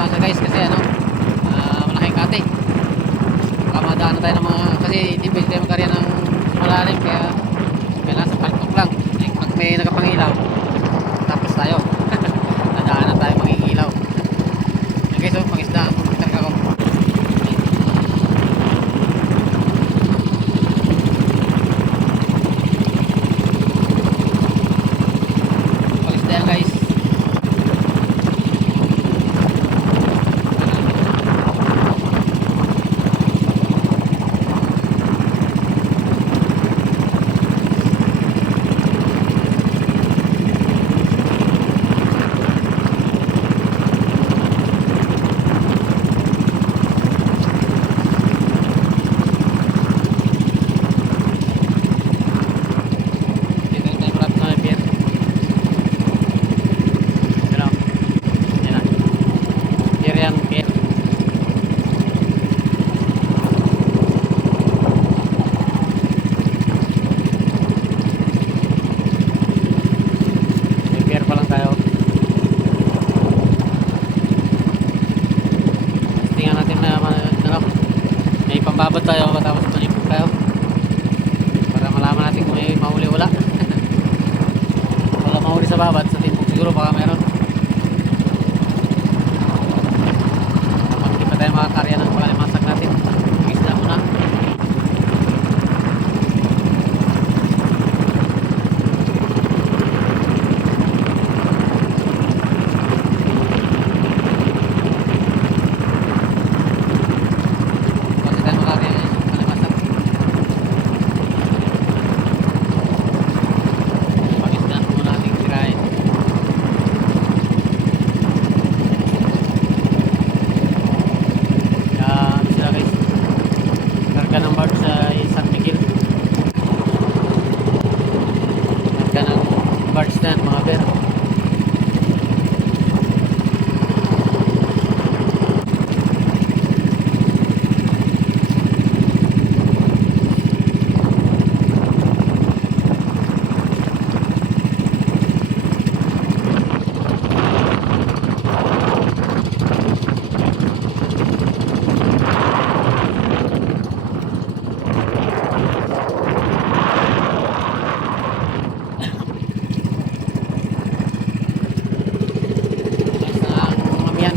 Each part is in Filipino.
masa guys kasi ano, malaking kate. Baka madaan na tayo ng mga, kasi hindi pwede tayo magkarya ng malalim, kaya kailangan sa paltok lang. Pag may nakapangilaw, tapos tayo. Nadaan na tayo mangingilaw. Yan guys, pangisda ang karga ko. Pangisda yan guys. Babad tayo matapos manipog tayo para malaman natin kung may mahuli wala. Wala mahuli sa babad, sa timpog siguro baka meron. Hindi pa tayo makakarya ng pangalimasag natin. Isda muna. Mga bear.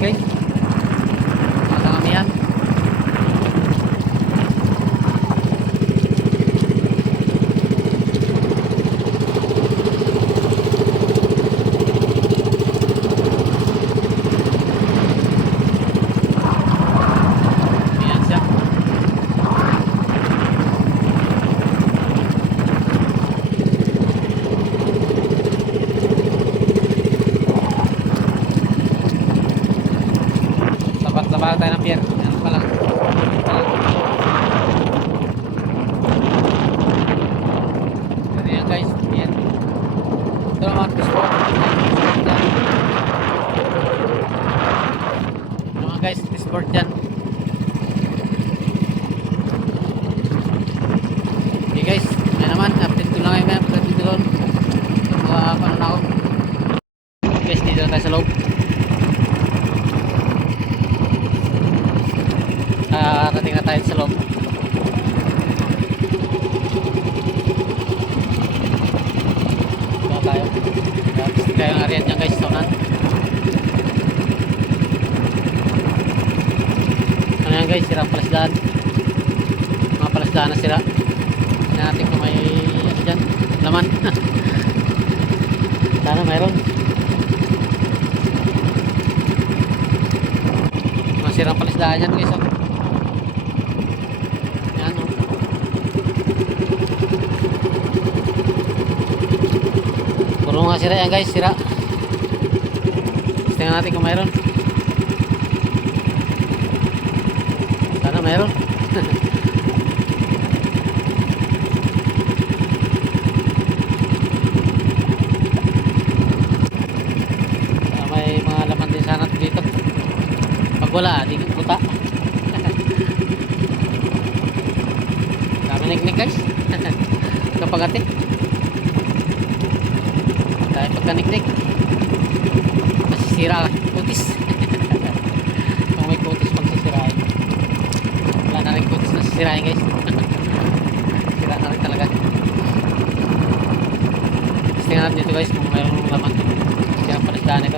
Guys, masang yan. Ayan siya. Sabat tayo ng pier. Yan pa lang. Yan yan guys. Yan. Ito naman sport. Ito naman guys. Sport dyan. Okay guys. Yan naman. Update ko lang ngayon. Update dito doon. Paano na ako. Guys, dito tayo sa loob. Rating na tayo sa loob. Ito tayo. Gusto tayo ng area dyan guys. Saunan. Ano yan guys? Sirang palasdaan. Mga palasdaan na sira. Hindi natin kung may ano dyan. Laman. Sana mayroon. Mga sirang palasdaan dyan guys. Puro nga sira yan guys, sira. Tingnan natin kung mayroon. Sana mayroon. May mga laman din sana dito. Pag wala, di puta. Dami niknik guys. Kapag ate. Dahil pagka niknik, masisira putis. sirain guys. Sira na rin talaga. Tingnan natin dito guys kung mayroong laman. Kaya panisdaan ito.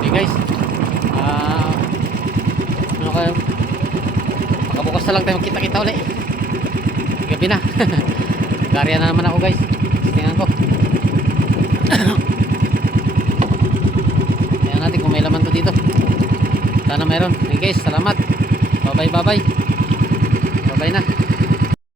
Okay guys. Ano kayo? Pagkabukas na lang tayo magkita-kita ulit. Gabi na. Garya na naman ako guys. Tingnan ko. Tingnan natin kung may laman to dito. Sana meron. Okay guys, salamat. Bye bye. Bye bye na.